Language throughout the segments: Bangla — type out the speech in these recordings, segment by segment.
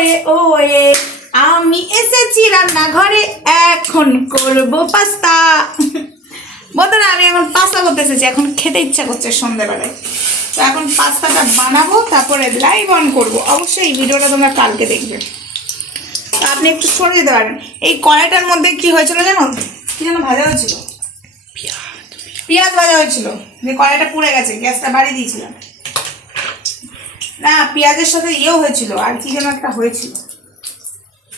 ওয়ে ওয়ে আমি এসেছি রান্নাঘরে, এখন করব পাস্তা। বন্ধুরা আমি এখন পাস্তা করতে এসেছি, এখন খেতে ইচ্ছা করছে সন্ধ্যেবেলায়। তো এখন পাস্তাটা বানাবো, তারপরে লাইভ অন করবো। অবশ্যই এই ভিডিওটা তোমরা কালকে দেখবে। তো আপনি একটু সরে দিতে পারেন। এই কড়াইটার মধ্যে কি হয়েছিল জানো? কি যেন ভাজা হয়েছিল, পেঁয়াজ ভাজা হয়েছিল। যে কড়াইটা পুড়ে গেছে, গ্যাসটা বাড়িয়ে দিয়েছিলাম। না, পেঁয়াজের সাথে ইয়েও হয়েছিল, আর কি যেন একটা হয়েছিল।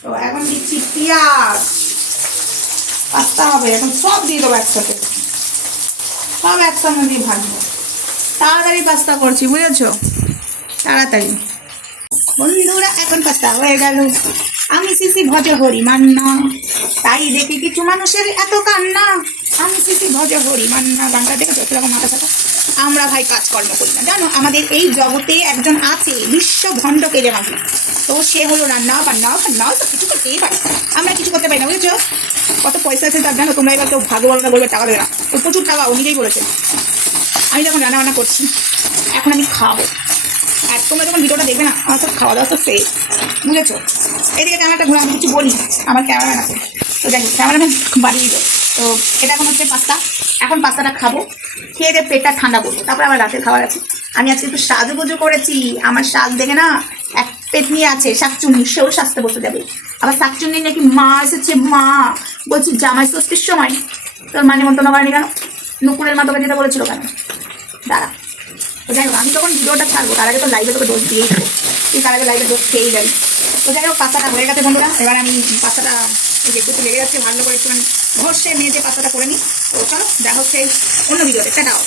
তো এখন দিচ্ছি পেঁয়াজ, পাস্তা হবে এখন, সব দিয়ে দেবো একসাথে, সব একসঙ্গে দিয়ে ভাজবো। তাড়াতাড়ি পাস্তা করছি, বুঝেছো? তাড়াতাড়ি। বন্ধুরা এখন পাস্তা হয়ে গেল। আমি সিসি ভজে হরি মান্না, তাই দেখি কিছু মানুষের এত কান্না। আমি সিসি ভজে হরি মান্না, গানটা দেখেছো কিরকম মাথা থাকা? আমরা ভাই কাজকর্ম করি না, জানো আমাদের এই জগতে একজন আছে বিশ্ব ভণ্ড কেজে মাঝি। তো সে হলো রান্না বান্না ফান্না সব কিছু করতেই পারে, আমরা কিছু করতে পারি না, বুঝেছো? কত পয়সা আছে তার জানো? তোমরা এবার কেউ ভাগ্য বলো না, বলবে টাকা দেবে না। ওর প্রচুর টাকা, ও নিজেই বলেছে। আমি যখন রান্না বান্না করছি, এখন আমি খাবো, আর তোমরা যখন ভিডিওটা দেখবে না, আমার সব খাওয়া দাওয়া তো শেষ, বুঝেছো? এদিকে ক্যামেরাটা ঘুরে, আমি কিছু বলি, আমার ক্যামেরাম্যান আছে। তো দেখো ক্যামেরাম্যান বাড়িয়ে দিল। তো এটা এখন হচ্ছে পাস্তা। এখন পাস্তাটা খাবো, খেয়ে দিয়ে পেটটা ঠান্ডা করবো, তারপরে আবার রাতের খাবার আছে। আমি আজকে একটু সাজুগুজু করেছি, আমার শাক দেখে না এক পেতনি আছে শাকচুন্নি, সেও সাজতে বসে যাবে। আবার শাকচুন্নি নাকি মা এসেছে, মা বলছি জামাই ষষ্ঠীর সময় তোর মা নিমন্ত্রণ করেনি কেন? নুপুরের মা তোকে যেটা বলেছিল কেন? দাঁড়া। তো যাই হোক, আমি যখন ভিডিওটা ছাড়বো তার আগে তো লাইভে তোকে ডোজ দিয়েই দেবো, তুই তার আগে লাইভে ডোজ খেয়েই যাবি। তো যাই হোক, পাস্তাটা হয়ে গেছে বন্ধুরা। এবার আমি পাস্তাটা একটু লেগে যাচ্ছে, ভালো করে একটুখানি ঘষে মেজে পাস্তাটা করে নিই। তো চলো দেখা হচ্ছে অন্য ভিডিওতে, টাটাও।